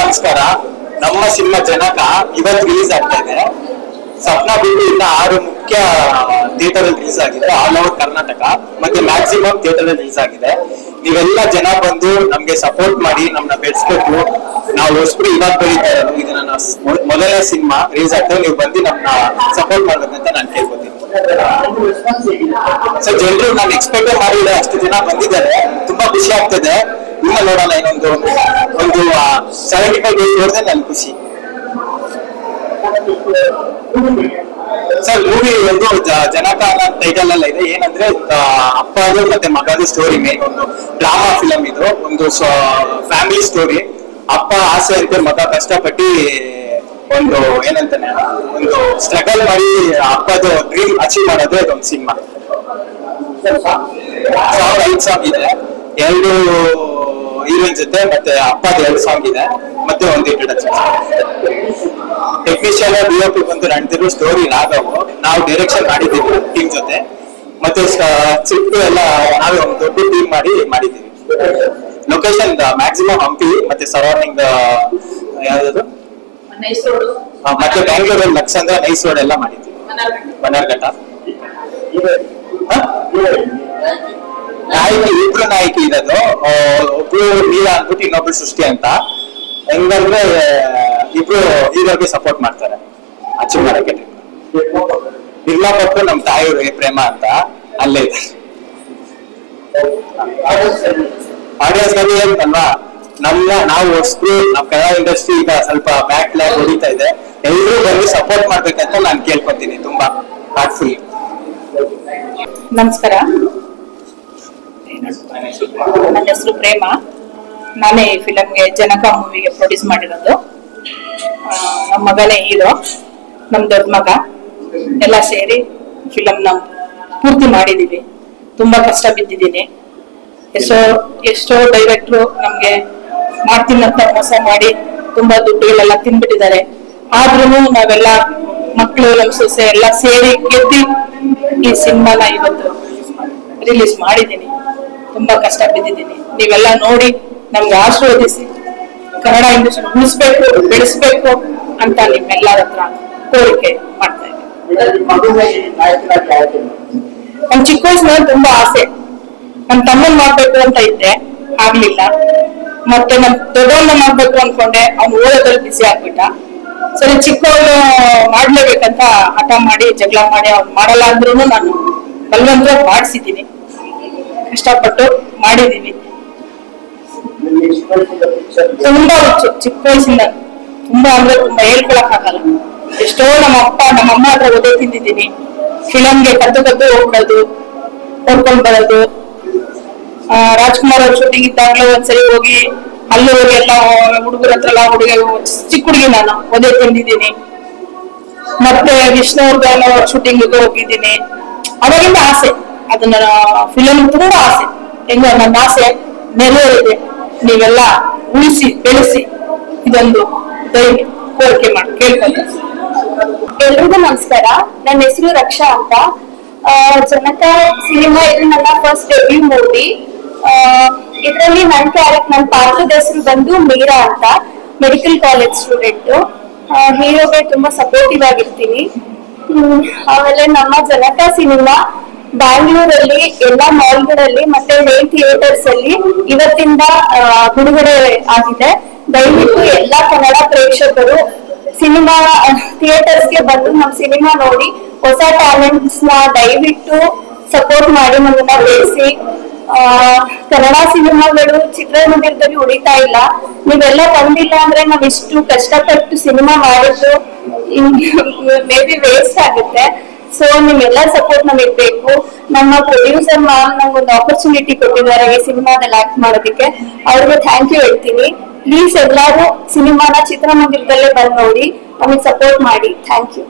ನಮಸ್ಕಾರ. ನಮ್ಮ ಸಿನಿಮಾ ಜನಕ ಇವತ್ತು ರಿಲೀಸ್ ಆಗ್ತಾ ಇದೆ. ಸಪ್ನ ಬಿಟ್ಟು ಇನ್ನ 6 ಮುಖ್ಯ ಥಿಯೇಟರ್ ಅಲ್ಲಿ ರಿಲೀಸ್ ಆಗಿದೆ, ಆಲ್ ಓವರ್ ಕರ್ನಾಟಕ ಮತ್ತೆ ಮ್ಯಾಕ್ಸಿಮಮ್ ಥಿಯೇಟರ್ ಅಲ್ಲಿ ರಿಲೀಸ್ ಆಗಿದೆ. ನೀವೆಲ್ಲ ಜನ ಬಂದು ನಮ್ಗೆ ಸಪೋರ್ಟ್ ಮಾಡಿ ನಮ್ನ ಬೆಳೆಸ್ಬೇಕು. ನಾವು ಹೊಸಬ್ರು ಇವಾಗ ಬರೀತಾ ಇರೋದು, ಇದು ನನ್ನ ಮೊದಲನೇ ಸಿನಿಮಾ ರಿಲೀಸ್ ಆಗ್ತದೆ. ನೀವು ಬಂದು ನಮ್ನ ಸಪೋರ್ಟ್ ಮಾಡ್ಬೇಕಂತ ನಾನು ಕೇಳ್ಕೊತೀನಿ. ಸೊ ಜನರು ನಾನು ಎಕ್ಸ್ಪೆಕ್ಟ್ ಮಾಡಿದ್ರೆ ಅಷ್ಟು ಜನ ಬಂದಿದ್ದಾರೆ, ತುಂಬಾ ಖುಷಿ ಆಗ್ತದೆ. ಇನ್ನ ನೋಡೋಣ, ಇನ್ನೊಂದು 75 ಡೇಸ್ ನೋಡಿದ್ರೆ ನನ್ ಖುಷಿ. ಸರ್ ಮೂವಿ ಒಂದು ಜನಕ ಟೈಟಲ್ ಅಲ್ಲ ಇದೆ. ಏನಂದ್ರೆ ಅಪ್ಪದು ಮತ್ತೆ ಮಗದು ಸ್ಟೋರಿ, ಮೇನ್ ಒಂದು ಡ್ರಾಮಾ ಫಿಲಂ ಇದು. ಒಂದು ಫ್ಯಾಮಿಲಿ ಸ್ಟೋರಿ. ಅಪ್ಪ ಆಸೆ ಅಂತ ಮಗ ಕಷ್ಟಪಟ್ಟು ಒಂದು ಏನಂತಾನೆ ಒಂದು ಸ್ಟ್ರಗಲ್ ಮಾಡಿ ಅಪ್ಪದು ಡ್ರೀಮ್ ಅಚೀವ್ ಮಾಡೋದೇ ಇದೊಂದು ಸಿನಿಮಾ. 5 ಸಾಂಗ್ ಇದೆ, 2 ಹೀರೋಯಿನ್ ಜೊತೆ, ಮತ್ತೆ ಅಪ್ಪದ 2 ಸಾಂಗ್ ಇದೆ, ಮತ್ತೆ ಒಂದು ಇಂಟ್ರಡಕ್ಷನ್. ಟೆಕ್ನಿಷಿಯನ್ ಡಿಒಪಿ ಬಂದು ರಣಧೀರ್, ಸ್ಟೋರಿ ರಾಘವ್. ನಾವು ಡೈರೆಕ್ಷನ್ ಮಾಡಿದ್ದೀವಿ ಟೀಮ್ ಜೊತೆ, ಮತ್ತೆ ಸ್ಕ್ರಿಪ್ಟ್ ಎಲ್ಲ ನಾವೇ ಒಂದು ದೊಡ್ಡ ಟೀಮ್ ಮಾಡಿದ್ದೀವಿ. ಲೊಕೇಶನ್ ಮ್ಯಾಕ್ಸಿಮಮ್ ಹಂಪಿ ಮತ್ತೆ ಸರೌಂಡಿಂಗ್ ಯಾವ್ದು ಮತ್ತೆ ಬ್ಯಾಂಗ್ಳೂರಲ್ಲಿ ಲಕ್ಷಂದ್ರ, ನೈಸ್ ರೋಡ್ ಎಲ್ಲ ಮಾಡಿದ್ದೀವಿ. ಬನ್ನರ್ಘಟ್ಟ. ನಾಯಕಿ ಇಬ್ರು ನಾಯಕಿ ಇರೋದು, ಒಬ್ರು ನೀರಾ ಅಂದ್ಬಿಟ್ಟು ಇನ್ನೊಬ್ರು ಸೃಷ್ಟಿ ಅಂತ. ಹೆಂಗಂದ್ರೆ ಇಬ್ರು ಹೀರೋಗೆ ಸಪೋರ್ಟ್ ಮಾಡ್ತಾರೆ ಅಚೀವ್ ಮಾಡಕ್ಕೆ. ನಿರ್ಮಾಪಕರು ನಮ್ ತಾಯಿಯವ್ರಿಗೆ ಪ್ರೇಮ ಅಂತ ಅಲ್ಲೇ ಇದೆ. ಆಡಿಯನ್ಸ್ ಬಗ್ಗೆ ಏನಲ್ವಾ, ನಾವು ಹೊಸಬ್ರು, ನಮ್ ಕನ್ನಡ ಇಂಡಸ್ಟ್ರಿ ಈಗ ಸ್ವಲ್ಪ ಬ್ಯಾಕ್ ಲ್ಯಾಗ್ ಹೊಡಿತಾ ಇದೆ. ಎಲ್ಲರೂ ಬಂದು ಸಪೋರ್ಟ್ ಮಾಡ್ಬೇಕಂತ ನಾನು ಕೇಳ್ಕೊತೀನಿ ತುಂಬಾ ಹಾರ್ಟ್ಫುಲ್. ನಮಸ್ಕಾರ, ನನ್ನ ಹೆಸರು ಪ್ರೇಮ. ನಾನೇ ಈ ಫಿಲಮ್ಗೆ ಜನಕ ಮೂವಿಗೆ ಪ್ರೊಡ್ಯೂಸ್ ಮಾಡಿರೋದು. ನಮ್ಮ ಮಗನೇ ಹೀರೋ, ನಮ್ ದೊಡ್ಡ ಮಗ. ಎಲ್ಲ ಸೇರಿ ಫಿಲಮ್ ನಾವು ಪೂರ್ತಿ ಮಾಡಿದೀವಿ. ತುಂಬಾ ಕಷ್ಟ ಬಿದ್ದಿದ್ದೀನಿ. ಎಷ್ಟೋ ಡೈರೆಕ್ಟ್ರು ನಮ್ಗೆ ಮಾಡ್ತೀನಿ ಅಂತ ಮೋಸ ಮಾಡಿ ತುಂಬಾ ದುಡ್ಡುಗಳೆಲ್ಲ ತಿನ್ಬಿಟ್ಟಿದ್ದಾರೆ. ಆದ್ರೂ ನಾವೆಲ್ಲ ಮಕ್ಕಳು, ನಮ್ ಸೊಸೆ ಎಲ್ಲ ಸೇರಿ ಗೆದ್ದಿ ಈ ಸಿನಿಮಾನ ಇವತ್ತು ರಿಲೀಸ್ ಮಾಡಿದ್ದೀನಿ. ತುಂಬಾ ಕಷ್ಟ ಬಿದ್ದಿದ್ದೀನಿ. ನೀವೆಲ್ಲ ನೋಡಿ ನಮ್ಗೆ ಆಶೀರ್ವದಿಸಿ ಕನ್ನಡ ಇಂಡಸ್ಟ್ರಿ ಉಳಿಸ್ಬೇಕು, ಬೆಳೆಸ್ಬೇಕು ಅಂತ ನಿಮ್ಮೆಲ್ಲರ ಹತ್ರ ಕೋರಿಕೆ ಮಾಡ್ತಾ ಇದ್ದೀನಿ. ನನ್ ಚಿಕ್ಕ ವಯಸ್ಸಿನಲ್ಲಿ ತುಂಬಾ ಆಸೆ, ನನ್ ತಮ್ಮನ್ ಮಾಡ್ಬೇಕು ಅಂತ ಇದ್ದೆ, ಆಗ್ಲಿಲ್ಲ. ಮತ್ತೆ ನಮ್ ದೊಡ್ಡವನ್ನ ಮಾಡ್ಬೇಕು ಅನ್ಕೊಂಡೆ, ಅವ್ನು ಓದೋದ್ರಲ್ಲಿ ಬಿಸಿ ಆಗ್ಬಿಟ್ಟ. ಸರಿ, ಚಿಕ್ಕವನು ಮಾಡ್ಲೇಬೇಕಂತ ಹಠ ಮಾಡಿ ಜಗಳ ಮಾಡಿ ಅವ್ನು ಮಾಡಲ್ಲ ಅಂದ್ರೂ ನಾನು ಬಲವಂತ ಮಾಡಿಸಿದ್ದೀನಿ. ಕಷ್ಟಪಟ್ಟು ಮಾಡಿದೀವಿ. ತುಂಬಾ ಹುಚ್ಚು ಚಿಕ್ಕ ವಯಸ್ಸಿಂದ, ತುಂಬಾ ಅಂದ್ರೆ ತುಂಬಾ ಹೇಳ್ಕೊಳಕ್ ಆಗಲ್ಲ. ಎಷ್ಟೋ ನಮ್ಮ ಅಪ್ಪ ನಮ್ಮ ಅಮ್ಮ ಹತ್ರ ಒದೆ ತಿಂದಿದ್ದೀನಿ. ಫಿಲಮ್ಗೆ ಕದ್ದು ಹೋಗ್ಬಿಡೋದು, ಓದ್ಕೊಂಡ್ ಬರೋದು. ರಾಜ್ಕುಮಾರ್ ಅವ್ರ ಶೂಟಿಂಗ್ ಇದ್ದಾಗ್ಲೂ ಒಂದ್ಸರಿ ಹೋಗಿ ಅಲ್ಲಿ ಹೋಗಿ ಎಲ್ಲ ಹುಡುಗರ ಹತ್ರ ಎಲ್ಲ ಚಿಕ್ಕ ಹುಡುಗಿ ನಾನು ಒದೆ ತಿಂದಿದ್ದೀನಿ. ಮತ್ತೆ ವಿಷ್ಣುವರ್ಧನ್ ಅವ್ರ ಶೂಟಿಂಗ್ ಹೋಗಿದ್ದೀನಿ. ಅವಾಗಿಂದ ಆಸೆ, ಅದನ್ನ ಫಿಲಮ್ ತುಂಬಾ ಆಸೆ. ಹೆಂಗ ನನ್ನ ಆಸೆ ನೆರವೇರಿದೆ. ನೀವೆಲ್ಲ ಉಳಿಸಿ ಬೆಳೆಸಿ ಇದೊಂದು ದಯವಿಟ್ಟು ಕೋರಿಕೆ ಮಾಡಿ ಕೇಳ್ಕೊಂಡೆ. ಎಲ್ರಿಗೂ ನಮಸ್ಕಾರ. ನನ್ನ ಹೆಸರು ರಕ್ಷಾ ಅಂತ. ಜನಕ ಸಿನಿಮಾ ಇದು ನನ್ನ ಫಸ್ಟ್ ಡೆಬ್ಯೂ ಮೂವಿ. ಇದರಲ್ಲಿ ನನ್ನ ಪಾತ್ರದ ಹೆಸರು ಬಂದು ಮೀರಾ ಅಂತ, ಮೆಡಿಕಲ್ ಕಾಲೇಜ್ ಸ್ಟೂಡೆಂಟ್. ಹೀರೋಗೆ ತುಂಬಾ ಸಪೋರ್ಟಿವ್ ಆಗಿರ್ತೀನಿ. ಆಮೇಲೆ ನಮ್ಮ ಜನಕ ಸಿನಿಮಾ ಬ್ಯಾಂಗ್ಳೂರಲ್ಲಿ ಎಲ್ಲಾ ಮಾಲ್ಗಳಲ್ಲಿ ಮತ್ತೆ ಮೇನ್ ಥಿಯೇಟರ್ಸ್ ಅಲ್ಲಿ ಇವತ್ತಿಂದ ಬಿಡುಗಡೆ ಆಗಿದೆ. ದಯವಿಟ್ಟು ಎಲ್ಲಾ ಕನ್ನಡ ಪ್ರೇಕ್ಷಕರು ಸಿನಿಮಾ ಥಿಯೇಟರ್ಸ್ಗೆ ಬಂದು ನಮ್ ಸಿನಿಮಾ ನೋಡಿ ಹೊಸ ಟ್ಯಾಲೆಂಟ್ಸ್ ನ ದಯವಿಟ್ಟು ಸಪೋರ್ಟ್ ಮಾಡಿ ನಮ್ಮನ್ನ ಬೆಳೆಸಿ. ಕನ್ನಡ ಸಿನಿಮಾಗಳು ಚಿತ್ರಮಂದಿರದಲ್ಲಿ ಉಳಿತಾ ಇಲ್ಲ. ನೀವೆಲ್ಲ ಬಂದಿಲ್ಲ ಅಂದ್ರೆ ನಾವ್ ಇಷ್ಟು ಕಷ್ಟಪಟ್ಟು ಸಿನಿಮಾ ಮಾಡಿದ್ದು ಮೇ ಬಿ ವೇಸ್ಟ್ ಆಗುತ್ತೆ. ಸೊ ನಿಮ್ಮೆಲ್ಲರ ಸಪೋರ್ಟ್ ನಮಗೆ ಬೇಕು. ನಮ್ಮ ಪ್ರೊಡ್ಯೂಸರ್ ಮ್ಯಾಮ್ ನಂಗೊಂದು ಆಪರ್ಚುನಿಟಿ ಕೊಟ್ಟಿದ್ದಾರೆ ಈ ಸಿನಿಮಾದಲ್ಲಿ ಆಕ್ಟ್ ಮಾಡೋದಕ್ಕೆ, ಅವ್ರಿಗೆ ಥ್ಯಾಂಕ್ ಯು ಹೇಳ್ತೀನಿ. ಪ್ಲೀಸ್ ಎಲ್ಲರೂ ಸಿನಿಮಾನ ಚಿತ್ರಮಂದಿರದಲ್ಲೇ ಬಂದು ನೋಡಿ, ನಮಗೆ ಸಪೋರ್ಟ್ ಮಾಡಿ. Thank you.